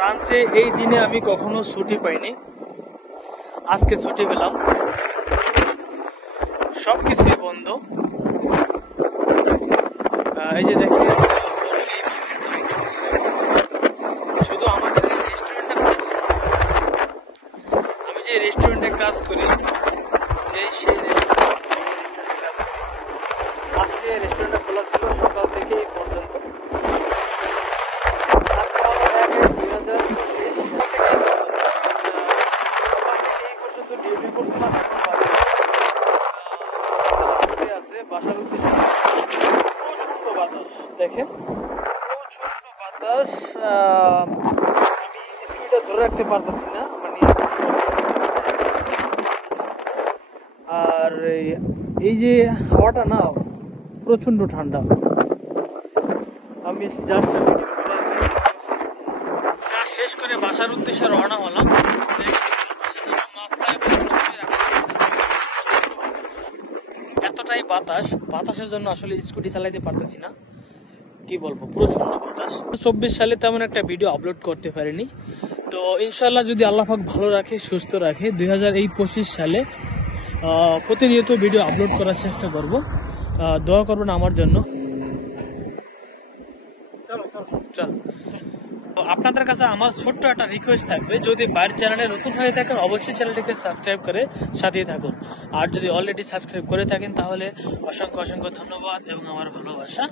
ব্রাঞ্চে এই দিনে আমি কখনো ছুটি পাইনি, আজকে ছুটি পেলাম। সবকিছুই বন্ধ। এই যে দেখেন শুধু আমাদের রেস্টুরেন্টে খোলা। আমি যে রেস্টুরেন্টে কাজ করি, সেই রেস্টুরেন্টে কাজ করি, আজকে রেস্টুরেন্টটা খোলা ছিল সকাল থেকে এই পর্যন্ত। আজকে হলো 1/1/2025 সকাল থেকে এই পর্যন্ত ডিউটি করছিলাম। এখন আছে বাসার উদ্দেশ্যে। প্রচন্ড বাতাস, দেখেন প্রচন্ড বাতাস। আমি স্কুটিটা ধরে রাখতে পারতেছি না, মানে। আর এই যে হাওয়াটা না প্রচন্ড ঠান্ডা। আমি জাস্ট কাজ শেষ করে বাসার উদ্দেশ্যে রওনা হলাম। এতটাই বাতাসের জন্য আসলে স্কুটি চালাইতে পারতেছি না, কি বলবো, প্রচন্ড বাতাস। 24 সালে তেমন একটা ভিডিও আপলোড করতে পারিনি, তো ইনশাল্লাহ যদি আল্লাহ পাক ভালো রাখে, সুস্থ রাখে, 2025 সালে প্রতিনিয়ত ভিডিও আপলোড করার চেষ্টা করব। দোয়া করবেন আমার জন্য। চলো। তো আপনাদের কাছে আমার ছোট্ট একটা রিকোয়েস্ট থাকবে, যদি বাইরের চ্যানেলে নতুন হয়ে থাকেন অবশ্যই চ্যানেলটিকে সাবস্ক্রাইব করে সাথেই থাকুন। আর যদি অলরেডি সাবস্ক্রাইব করে থাকেন তাহলে অসংখ্য ধন্যবাদ এবং আমার ভালোবাসা।